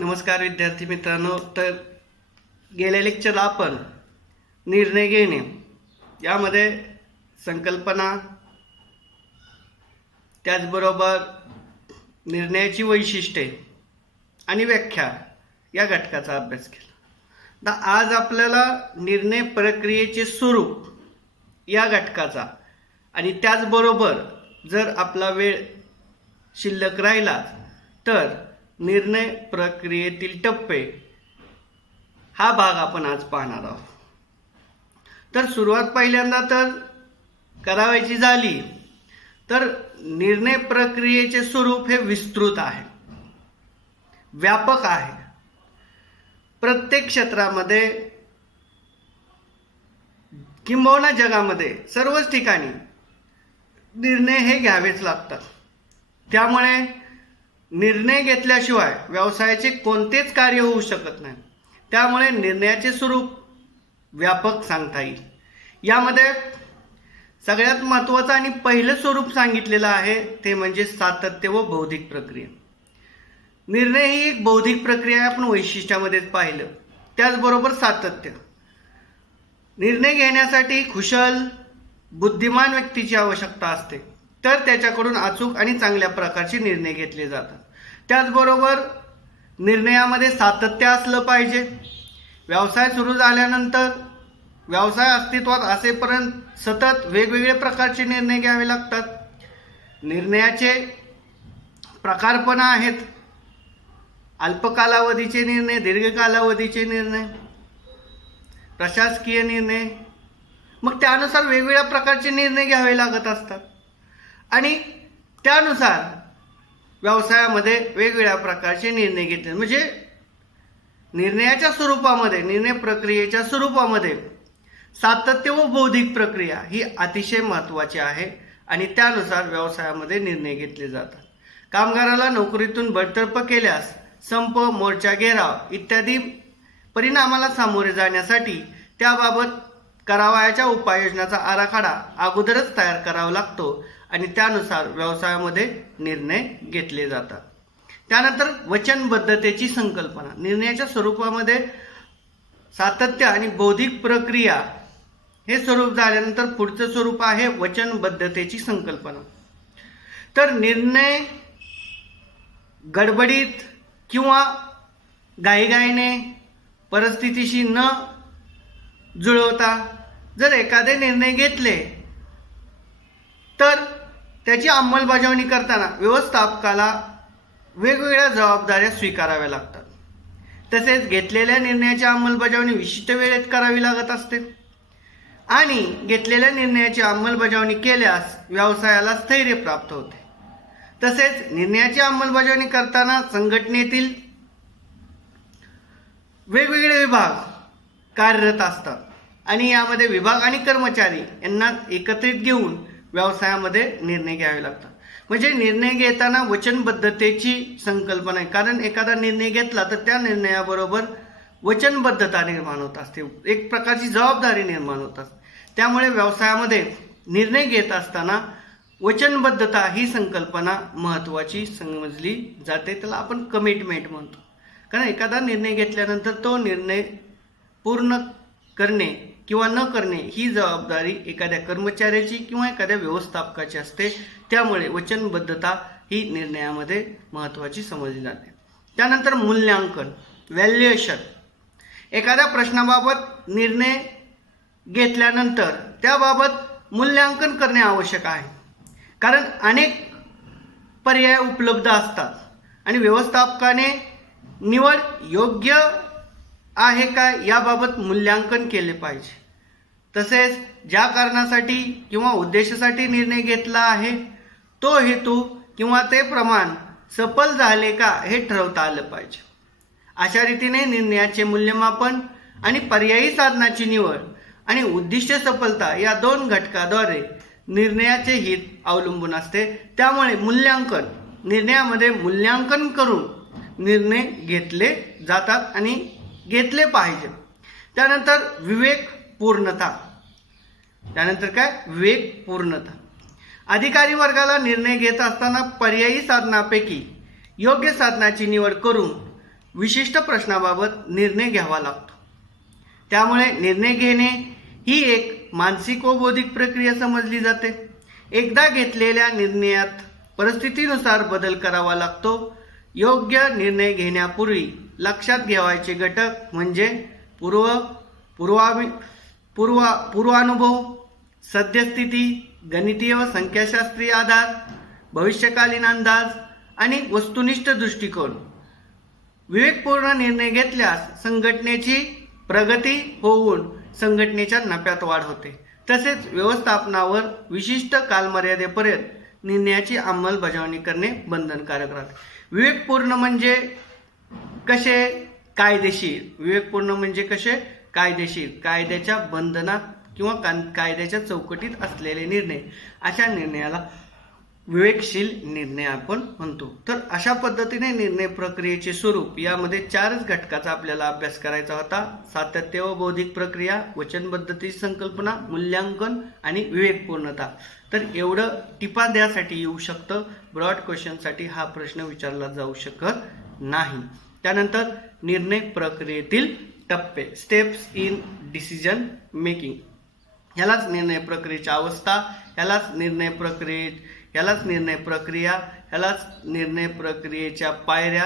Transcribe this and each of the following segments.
नमस्कार विद्यार्थी मित्रांनो. तर गेल्या लेक्चरला आपण निर्णय घेणे यामध्ये संकल्पना, त्याचबरोबर निर्णयाची वैशिष्ट्ये आणि व्याख्या या घटकाचा अभ्यास केला. तर आज आपल्याला निर्णय प्रक्रियेचे स्वरूप या घटकाचा आणि त्याचबरोबर जर आपला वेळ शिल्लक राहिला तर निर्णय प्रक्रियेतील टप्पे हा भाग आपण आज पाहणार आहोत. तर सुरुवात पहिल्यांदा तर करावायची झाली तर निर्णय प्रक्रियेचे स्वरूप हे विस्तृत आहे, व्यापक आहे. प्रत्येक क्षेत्रामध्ये किंबहुना जगामध्ये सर्वच ठिकाणी निर्णय हे घ्यावेच लागतात. त्यामुळे निर्णय घेतल्याशिवाय व्यवसायाचे कोणतेच कार्य होऊ शकत नाही. त्यामुळे निर्णयाचे स्वरूप व्यापक सांगता येईल. यामध्ये सगळ्यात महत्त्वाचं आणि पहिलं स्वरूप सांगितलेलं आहे ते म्हणजे सातत्य व बौद्धिक प्रक्रिया. निर्णय ही एक बौद्धिक प्रक्रिया आपण वैशिष्ट्यामध्येच पाहिलं. त्याचबरोबर सातत्य. निर्णय घेण्यासाठी कुशल बुद्धिमान व्यक्तीची आवश्यकता असते, तर त्याच्याकडून अचूक आणि चांगल्या प्रकारचे निर्णय घेतले जातात. त्याचबरोबर निर्णयामध्ये सातत्य असलं पाहिजे. व्यवसाय सुरू झाल्यानंतर व्यवसाय अस्तित्वात असेपर्यंत सतत वेगवेगळे प्रकारचे निर्णय घ्यावे लागतात. निर्णयाचे प्रकार पण आहेत. अल्पकालावधीचे निर्णय, दीर्घकालावधीचे निर्णय, प्रशासकीय निर्णय. मग त्यानुसार वेगवेगळ्या प्रकारचे निर्णय घ्यावे लागत असतात आणि त्यानुसार व्यवसायामध्ये वेगवेगळ्या प्रकारचे निर्णय घेतले. म्हणजे निर्णयाच्या स्वरूपामध्ये, निर्णय प्रक्रियेच्या स्वरूपामध्ये सातत्य व बौद्धिक प्रक्रिया ही अतिशय महत्त्वाची आहे आणि त्यानुसार व्यवसायामध्ये निर्णय घेतले जातात. कामगाराला नोकरीतून बडतर्फ केल्यास संप, मोर्चा घेराव इत्यादी परिणामाला सामोरे जाण्यासाठी त्याबाबत करावयाच्या उपाययोजनाचा आराखडा अगोदरच तयार करावा लागतो आणि त्यानुसार व्यवसायामध्ये निर्णय घेतले जातात. त्यानंतर वचनबद्धतेची संकल्पना. निर्णयाच्या स्वरूपामध्ये सातत्य आणि बौद्धिक प्रक्रिया हे स्वरूप झाल्यानंतर पुढचं स्वरूप आहे वचनबद्धतेची संकल्पना. तर निर्णय गडबडीत किंवा घाईघाईने परिस्थितीशी न जुळवता जर एखादे निर्णय घेतले तर त्याची अंमलबजावणी करताना व्यवस्थापकाला वेगवेगळ्या जबाबदाऱ्या स्वीकाराव्या लागतात. तसेच घेतलेल्या निर्णयाची अंमलबजावणी विशिष्ट वेळेत करावी लागत असते आणि घेतलेल्या निर्णयाची अंमलबजावणी केल्यास व्यवसायाला स्थैर्य प्राप्त होते. तसेच निर्णयाची अंमलबजावणी करताना संघटनेतील वेगवेगळे विभाग कार्यरत असतात आणि यामध्ये विभाग आणि कर्मचारी यांना एकत्रित घेऊन व्यवसायामध्ये निर्णय घ्यावे लागतात. म्हणजे निर्णय घेताना वचनबद्धतेची संकल्पना आहे. कारण एखादा निर्णय घेतला तर त्या निर्णयाबरोबर वचनबद्धता निर्माण होत असते, एक प्रकारची जबाबदारी निर्माण होत असते. त्यामुळे व्यवसायामध्ये निर्णय घेत असताना वचनबद्धता ही संकल्पना महत्त्वाची समजली जाते. त्याला आपण कमिटमेंट म्हणतो. कारण एखादा निर्णय घेतल्यानंतर तो निर्णय पूर्ण करणे किंवा न करणे ही जबाबदारी एखाद्या कर्मचाऱ्याची किंवा एखाद्या व्यवस्थापकाची असते. त्यामुळे वचनबद्धता ही निर्णयामध्ये महत्त्वाची समजली जाते. त्यानंतर मूल्यांकन, व्हॅल्युएशन. एखाद्या प्रश्नाबाबत निर्णय घेतल्यानंतर त्याबाबत मूल्यांकन करणे आवश्यक आहे. कारण अनेक पर्याय उपलब्ध असतात आणि व्यवस्थापकाने निवड योग्य आहे का याबाबत मूल्यांकन केले पाहिजे. तसेच ज्या कारणासाठी किंवा उद्देशासाठी निर्णय घेतला आहे तो हेतू किंवा ते प्रमाण सफल झाले का हे ठरवता आलं पाहिजे. अशा रीतीने निर्णयाचे मूल्यमापन आणि पर्यायी साधनाची निवड आणि उद्दिष्ट सफलता या दोन घटकाद्वारे निर्णयाचे हित अवलंबून असते. त्यामुळे मूल्यांकन, निर्णयामध्ये मूल्यांकन करून निर्णय घेतले जातात आणि घेतले पाहिजे. त्यानंतर विवेकपूर्णता. त्यानंतर काय? विवेकपूर्णता. अधिकारी वर्गाला निर्णय घेत असताना पर्यायी साधनापैकी योग्य साधनाची निवड करून विशिष्ट प्रश्नाबाबत निर्णय घ्यावा लागतो. त्यामुळे निर्णय घेणे ही एक मानसिक व बौद्धिक प्रक्रिया समजली जाते. एकदा घेतलेल्या निर्णयात परिस्थितीनुसार बदल करावा लागतो. योग्य निर्णय घेण्यापूर्वी लक्षात ठेवायचे घटक म्हणजे पूर्वानुभव, सद्यस्थिती, गणितीय व संख्याशास्त्रीय आधार, भविष्यकालीन अंदाज आणि वस्तुनिष्ठ दृष्टिकोन. विवेकपूर्ण निर्णय घेतल्यास संघटनेची प्रगती होऊन संघटनेच्या नफ्यात वाढ होते. तसेच व्यवस्थापनावर विशिष्ट कालमर्यादेपर्यंत निर्णयाची अंमलबजावणी करणे बंधनकारक राहते. विवेकपूर्ण म्हणजे कसे? कायदेशीर, कायद्याच्या बंधनात किंवा कायद्याच्या चौकटीत असलेले निर्णय, अशा निर्णयाला विवेकशील निर्णय आपण म्हणतो. तर अशा पद्धतीने निर्णय प्रक्रियेचे स्वरूप, यामध्ये 4 घटकाचा आपल्याला अभ्यास करायचा होता. सातत्य व बौद्धिक प्रक्रिया, वचनबद्धतेची संकल्पना, मूल्यांकन आणि विवेकपूर्णता. तर एवढं टिपा द्यासाठी येऊ शकतं. ब्रॉड क्वेश्चनसाठी हा प्रश्न विचारला जाऊ शकत नाही. त्यानंतर निर्णय प्रक्रियेतील टप्पे, स्टेप्स इन डिसिजन मेकिंग. ह्यालाच निर्णय प्रक्रियेची अवस्था, ह्यालाच निर्णय प्रक्रिया, ह्यालाच निर्णय प्रक्रियेच्या पायऱ्या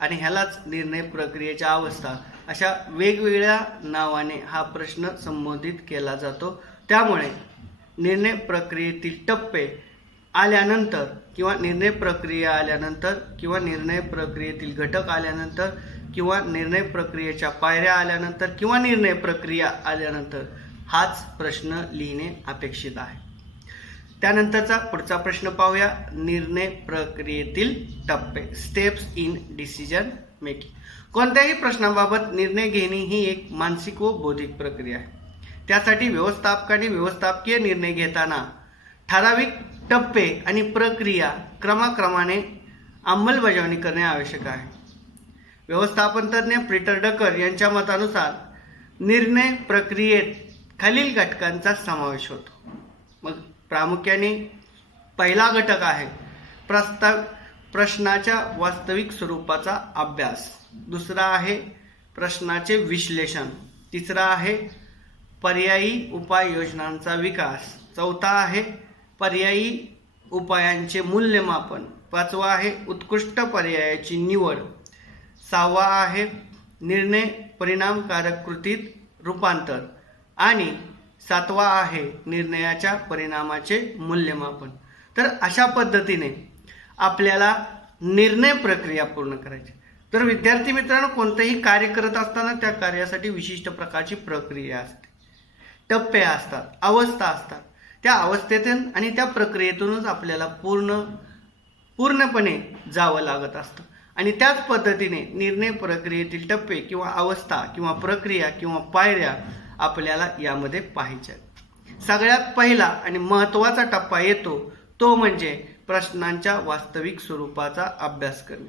आणि ह्यालाच निर्णय प्रक्रियेच्या अवस्था, अशा वेगवेगळ्या नावाने हा प्रश्न संबोधित केला जातो. त्यामुळे निर्णय प्रक्रियेतील टप्पे आल्यानंतर किंवा निर्णय प्रक्रिया आल्यानंतर किंवा निर्णय प्रक्रियेतील घटक आल्यानंतर किंवा निर्णय प्रक्रियेच्या पायऱ्या आल्यानंतर किंवा निर्णय प्रक्रिया आल्यानंतर हाच प्रश्न लिहिणे अपेक्षित आहे. त्यानंतरचा पुढचा प्रश्न पाहूया. निर्णय प्रक्रियेतील टप्पे, स्टेप्स इन डिसिजन मेकिंग. कोणत्याही प्रश्नाबाबत निर्णय घेणे ही एक मानसिक व बौद्धिक प्रक्रिया आहे. त्यासाठी व्यवस्थापकाने व्यवस्थापकीय निर्णय घेताना ठराविक टप्पे आणि प्रक्रिया क्रमाक्रमाने अंमलबजावणी करणे आवश्यक आहे. व्यवस्थापन तज्ञ पीटर ड्रकर यांच्या मतानुसार निर्णय प्रक्रियेत खालील घटकांचा समावेश होतो. मग प्रामुख्याने पहिला घटक आहे प्रश्नाच्या वास्तविक स्वरूपाचा अभ्यास. दुसरा आहे प्रश्नाचे विश्लेषण. तिसरा आहे पर्यायी उपाययोजनांचा विकास. चौथा आहे पर्यायी उपायांचे मूल्यमापन. पाचवा आहे उत्कृष्ट पर्यायाची निवड. सहावा आहे निर्णय परिणामकारक कृतीत रूपांतर. आणि सातवा आहे निर्णयाच्या परिणामाचे मूल्यमापन. तर अशा पद्धतीने आपल्याला निर्णय प्रक्रिया पूर्ण करायची. तर विद्यार्थी मित्रांनो, कोणतेही कार्य करत असताना त्या कार्यासाठी विशिष्ट प्रकारची प्रक्रिया असते, टप्पे असतात, अवस्था असतात. त्या अवस्थेतून आणि त्या प्रक्रियेतूनच आपल्याला पूर्णपणे जावं लागत असतं. आणि त्याच पद्धतीने निर्णय प्रक्रियेतील टप्पे किंवा अवस्था किंवा प्रक्रिया किंवा पायऱ्या आपल्याला यामध्ये पाहायच्या. सगळ्यात पहिला आणि महत्त्वाचा टप्पा येतो तो म्हणजे प्रश्नांच्या वास्तविक स्वरूपाचा अभ्यास करणे.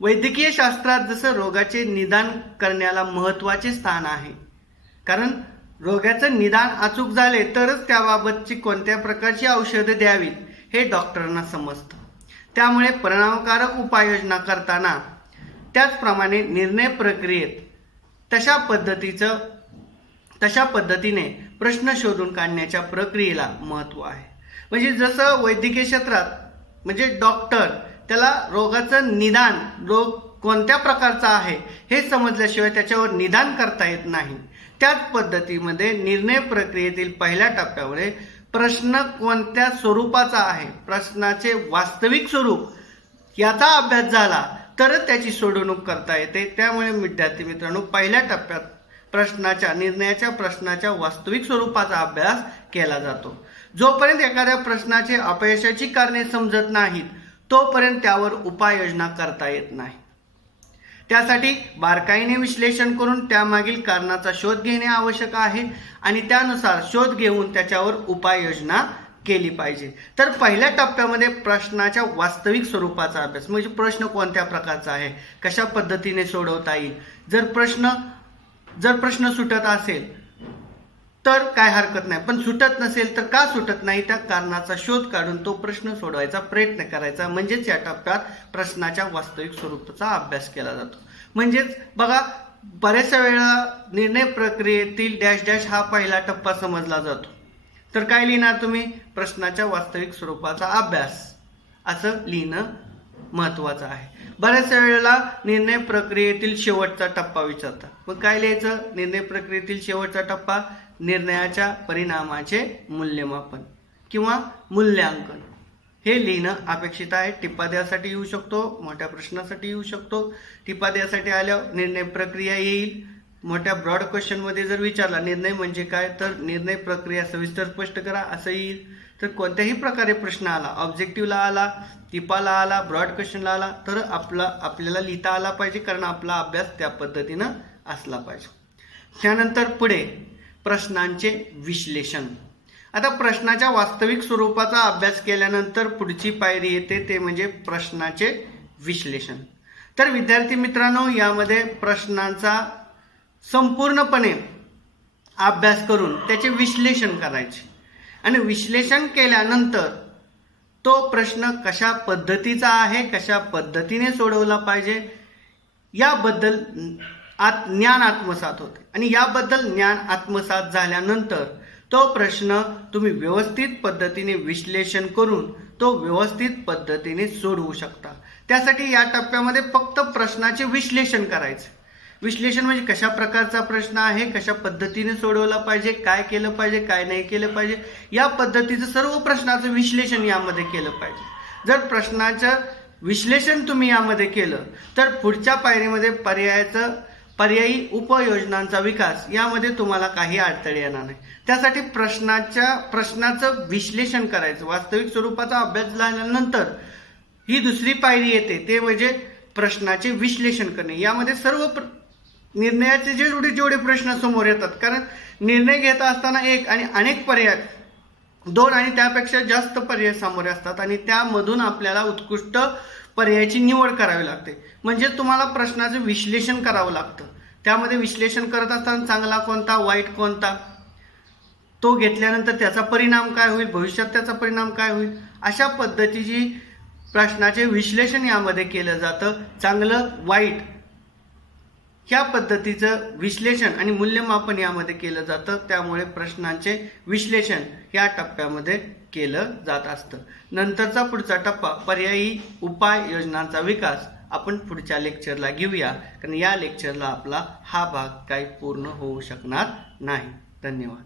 वैद्यकीय शास्त्रात जसं रोगाचे निदान करण्याला महत्त्वाचे स्थान आहे, कारण रोगाचं निदान अचूक झाले तरच त्याबाबतची कोणत्या प्रकारची औषधे द्यावीत हे डॉक्टरांना समजतं. त्यामुळे परिणामकारक उपाययोजना करताना त्याचप्रमाणे निर्णय प्रक्रियेत तशा पद्धतीने प्रश्न शोधून काढण्याच्या प्रक्रियेला महत्त्व आहे. म्हणजे जसं वैद्यकीय क्षेत्रात म्हणजे डॉक्टर त्याला रोगाचं निदान, रोग कोणत्या प्रकारचा आहे हे समजल्याशिवाय त्याच्यावर निदान करता येत नाही. त्याच पद्धतीमध्ये निर्णय प्रक्रियेतील पहिल्या टप्प्यामध्ये प्रश्न कोणत्या स्वरूपाचा आहे, प्रश्नाचे वास्तविक स्वरूप याचा अभ्यास झाला तरच त्याची सोडवणूक करता येते. त्यामुळे विद्यार्थी मित्रांनो, पहिल्या टप्प्यात निर्णयाच्या प्रश्नाच्या वास्तविक स्वरूपाचा अभ्यास केला जातो. जोपर्यंत एखाद्या प्रश्नाचे अपयशाची कारणे समजत नाहीत तोपर्यंत त्यावर उपाययोजना करता येत नाही. त्यासाठी बारकाईने विश्लेषण करून त्यामागील कारणाचा शोध घेणे आवश्यक आहे आणि त्यानुसार शोध घेऊन त्याच्यावर उपाययोजना केली पाहिजे. तर पहिल्या टप्प्यामध्ये प्रश्नाच्या वास्तविक स्वरूपाचा अभ्यास म्हणजे प्रश्न कोणत्या प्रकारचा आहे, कशा पद्धतीने सोडवता येईल. जर प्रश्न सुटत असेल तर काय हरकत नाही, पण सुटत नसेल तर का सुटत नाही त्या कारणाचा शोध काढून तो प्रश्न सोडवायचा प्रयत्न करायचा. म्हणजेच या टप्प्यात प्रश्नाच्या वास्तविक स्वरूपाचा अभ्यास केला जातो. म्हणजेच बघा, बऱ्याचशा वेळा निर्णय प्रक्रियेतील डॅश डॅश हा पहिला टप्पा समजला जातो. तर काय लिहिणार तुम्ही? प्रश्नाच्या वास्तविक स्वरूपाचा अभ्यास असं लिहिणं महत्वाचं आहे. बऱ्याचशा वेळेला निर्णय प्रक्रियेतील शेवटचा टप्पा विचारतात. मग काय लिहायचं? निर्णय प्रक्रियेतील शेवटचा टप्पा निर्णयाच्या परिणामाचे मूल्यमापन किंवा मूल्यांकन हे लिहिणं अपेक्षित आहे. टिप्पा द्यासाठी येऊ शकतो, मोठ्या प्रश्नासाठी येऊ शकतो. टिप्पा द्यासाठी आल्यावर निर्णय प्रक्रिया येईल. मोठ्या ब्रॉड क्वेश्चनमध्ये जर विचारला निर्णय म्हणजे काय, तर निर्णय प्रक्रिया सविस्तर स्पष्ट करा असं येईल. तर कोणत्याही प्रकारे प्रश्न आला, ऑब्जेक्टिव्हला आला, टिपाला आला, ब्रॉड क्वेश्चनला आला, तर आपल्याला लिहिता आला पाहिजे, कारण आपला अभ्यास त्या पद्धतीनं असला पाहिजे. त्यानंतर पुढे प्रश्नांचे विश्लेषण. आता प्रश्नाच्या वास्तविक स्वरूपाचा अभ्यास केल्यानंतर पुढची पायरी येते ते म्हणजे प्रश्नाचे विश्लेषण. तर विद्यार्थी मित्रांनो, यामध्ये प्रश्नांचा संपूर्णपणे अभ्यास करून त्याचे विश्लेषण करायचे आणि विश्लेषण केल्यानंतर तो प्रश्न कशा पद्धतीचा आहे, कशा पद्धतीने सोडवला पाहिजे याबद्दल ज्ञान आत्मसात होते. आणि याबद्दल ज्ञान आत्मसात झाल्यानंतर तो प्रश्न तुम्ही व्यवस्थित पद्धतीने विश्लेषण करून तो व्यवस्थित पद्धतीने सोडवू शकता. त्यासाठी या टप्प्यामध्ये फक्त प्रश्नाचे विश्लेषण करायचे. विश्लेषण म्हणजे कशा प्रकारचा प्रश्न आहे, कशा पद्धतीने सोडवला पाहिजे, काय केलं पाहिजे, काय नाही केलं पाहिजे, या पद्धतीचं सर्व प्रश्नाचं विश्लेषण यामध्ये केलं पाहिजे. जर प्रश्नाचं विश्लेषण तुम्ही यामध्ये केलं तर पुढच्या पायरीमध्ये पर्यायी उपयोजनांचा विकास यामध्ये तुम्हाला काही अडथळे येणार नाही. त्यासाठी प्रश्नाचं विश्लेषण करायचं. वास्तविक स्वरूपाचा अभ्यास झाल्यानंतर ही दुसरी पायरी येते, ते म्हणजे प्रश्नाचे विश्लेषण करणे. यामध्ये सर्व निर्णयाचे जेवढे प्रश्न समोर येतात, कारण निर्णय घेत असताना एक आणि अनेक पर्याय, दोन आणि त्यापेक्षा जास्त पर्याय समोर असतात आणि त्यामधून आपल्याला उत्कृष्ट पर्यायाची निवड करावी लागते. म्हणजे तुम्हाला प्रश्नाचं विश्लेषण करावं लागतं. त्यामध्ये विश्लेषण करत असताना चांगला कोणता, वाईट कोणता, तो घेतल्यानंतर त्याचा परिणाम काय होईल, भविष्यात त्याचा परिणाम काय होईल, अशा पद्धतीची प्रश्नाचे विश्लेषण यामध्ये केलं जातं. चांगलं वाईट ह्या पद्धतीचं विश्लेषण आणि मूल्यमापन यामध्ये केलं जातं. त्यामुळे प्रश्नांचे विश्लेषण या टप्प्यामध्ये केलं जात असतं. नंतरचा पुढचा टप्पा पर्यायी उपाय योजनांचा विकास आपण पुढच्या लेक्चरला घेऊया, कारण या लेक्चरला आपला हा भाग काही पूर्ण होऊ शकणार नाही. धन्यवाद.